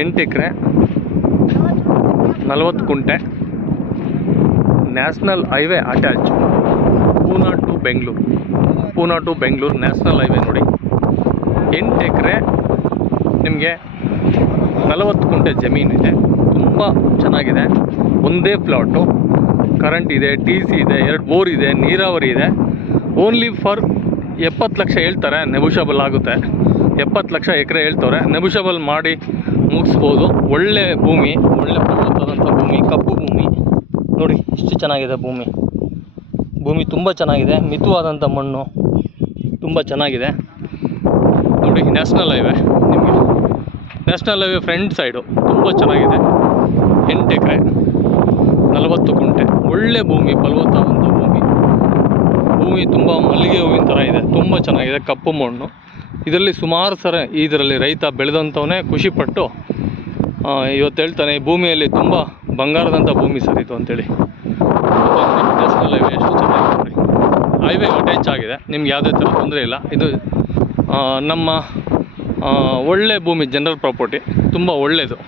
8 ಎಕರೆ 40 ಕುಂಟೆ national highway attach Poona to Bengaluru national highway ನೋಡಿ. 8 ಎಕರೆ ನಿಮಗೆ 40 ಕುಂಟೆ ಜಮೀನಿದೆ. ತುಂಬ ಚೆನ್ನಾಗಿದೆ. ಒಂದೇ ಪ್ಲಾಟು, ಕರೆಂಟ್ ಇದೆ, TC ಇದೆ, 2 ಬೋರ್ ಇದೆ, ನೀರಾವರಿ ಇದೆ. ಓನ್ಲಿ ಫಾರ್ 70 ಲಕ್ಷ ಹೇಳ್ತಾರೆ, ನೆಗೋಷಿಯಬಲ್ ಆಗುತ್ತೆ. 70 ಲಕ್ಷ ಎಕರೆ ಹೇಳ್ತವ್ರೆ, ನೆಗೋಷಿಯಬಲ್ ಮಾಡಿ ಮುಗಿಸ್ಬೋದು. ಒಳ್ಳೆ ಭೂಮಿ, ಒಳ್ಳೆ ಫಲವತ್ತಾದಂಥ ಭೂಮಿ, ಕಪ್ಪು ಭೂಮಿ ನೋಡಿ. ಇಷ್ಟು ಚೆನ್ನಾಗಿದೆ ಭೂಮಿ ತುಂಬ ಚೆನ್ನಾಗಿದೆ. ಮಿತವಾದಂಥ ಮಣ್ಣು, ತುಂಬ ಚೆನ್ನಾಗಿದೆ ನೋಡಿ. ನ್ಯಾಷನಲ್ ಹೈವೇ ನಿಮಗೆ, ನ್ಯಾಷನಲ್ ಹೈವೇ ಫ್ರಂಟ್ ಸೈಡು ತುಂಬ ಚೆನ್ನಾಗಿದೆ. 8 ಎಕರೆ 40 ಕುಂಟೆ ಒಳ್ಳೆ ಭೂಮಿ, ಫಲವತ್ತಾದಂಥ ಭೂಮಿ ತುಂಬ ಮಲ್ಲಿಗೆ ಹೂವಿನ ಥರ ಇದೆ. ತುಂಬ ಚೆನ್ನಾಗಿದೆ, ಕಪ್ಪು ಮಣ್ಣು. ಇದರಲ್ಲಿ ಸುಮಾರು ಸರ ಇದರಲ್ಲಿ ರೈತ ಬೆಳೆದಂಥವನ್ನೇ ಖುಷಿಪಟ್ಟು ಇವತ್ತು ಹೇಳ್ತಾನೆ, ಈ ಭೂಮಿಯಲ್ಲಿ ತುಂಬ ಬಂಗಾರದಂಥ ಭೂಮಿ ಸರ್ ಇದು ಅಂತೇಳಿ. ನ್ಯಾಷನಲ್ ಹೈವೇ ಎಷ್ಟು ಚೆನ್ನಾಗಿದೆ ನೋಡಿ. ಹೈವೇ ಅಟ್ಯಾಚ್ ಆಗಿದೆ, ನಿಮ್ಗೆ ಯಾವುದೇ ಥರ ತೊಂದರೆ ಇಲ್ಲ. ಇದು ನಮ್ಮ ಒಳ್ಳೆ ಭೂಮಿ, ಜನರಲ್ ಪ್ರಾಪರ್ಟಿ, ತುಂಬ ಒಳ್ಳೆಯದು.